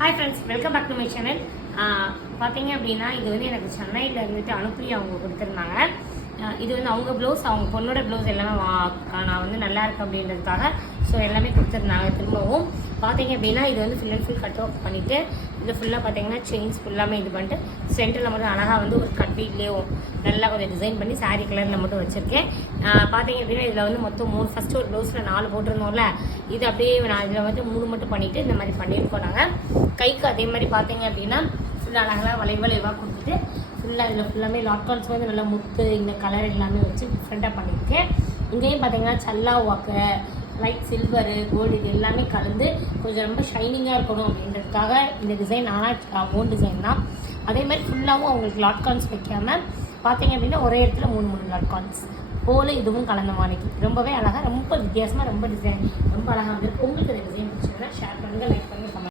Hi friends, welcome back to my channel. பார்த்தீங்க அப்படின்னா இது வந்து எனக்கு சென்னையில் இருந்துட்டு அனுப்பி அவங்க கொடுத்துருந்தாங்க. இது வந்து அவங்க ப்ளவுஸ், அவங்க பொண்ணோட ப்ளவுஸ் எல்லாமே நான் வந்து நல்லா இருக்கு அப்படின்றதுக்காக ஸோ எல்லாமே கொடுத்துருந்தாங்க. திரும்பவும் பார்த்தீங்க அப்படின்னா இது வந்து full and full cut off பண்ணிவிட்டு இது ஃபுல்லாக பார்த்தீங்கன்னா செயின்ஸ் ஃபுல்லாமே இது பண்ணிட்டு சென்டரில் மட்டும் அழகாக வந்து ஒரு கட்வீட்லேயும் நல்லா கொஞ்சம் டிசைன் பண்ணி சாரீ கலரில் மட்டும் வச்சுருக்கேன். பார்த்தீங்க அப்படின்னா இதில் வந்து மொத்தம் 3, ஃபஸ்ட்டு ஒரு ப்ளவுஸில் 4 போட்டிருந்தோம்ல, இது அப்படியே நான் இதில் வந்து 3 மட்டும் பண்ணிவிட்டு இந்த மாதிரி பண்ணியிருக்கோம். நாங்கள் கைக்கு அதே மாதிரி பார்த்தீங்க அப்படின்னா ஃபுல்லாக அழகாக வளைவாக கொடுத்துட்டு ஃபுல்லாக இதில் ஃபுல்லாமே லாட்கான்ஸ் வந்து நல்லா முத்து இந்த கலர் எல்லாமே வச்சு டிஃப்ரெண்ட்டாக பண்ணியிருக்கேன். இங்கேயும் பார்த்தீங்கன்னா சல்லா வாக்கை லைட் சில்வரு கோல்டு இது எல்லாமே கலந்து கொஞ்சம் ரொம்ப ஷைனிங்காக இருக்கணும் அப்படின்றதுக்காக இந்த டிசைன் ஆனால் ஓன் டிசைன் தான். அதே மாதிரி ஃபுல்லாகவும் அவங்களுக்கு லாட்கான்ஸ் வைக்காமல் பார்த்தீங்க அப்படின்னா ஒரே இடத்துல 3 லாட்கான்ஸ் போல் இதுவும் கலந்த மாணிக்கு ரொம்பவே அழகாக ரொம்ப வித்தியாசமாக ரொம்ப டிசைன் ரொம்ப அழகாக வந்துருக்கு. உங்களுக்கு இந்த டிசைன் பிடிச்சிருந்தா ஷேர் பண்ணுங்கள், லைக் பண்ணுங்கள்.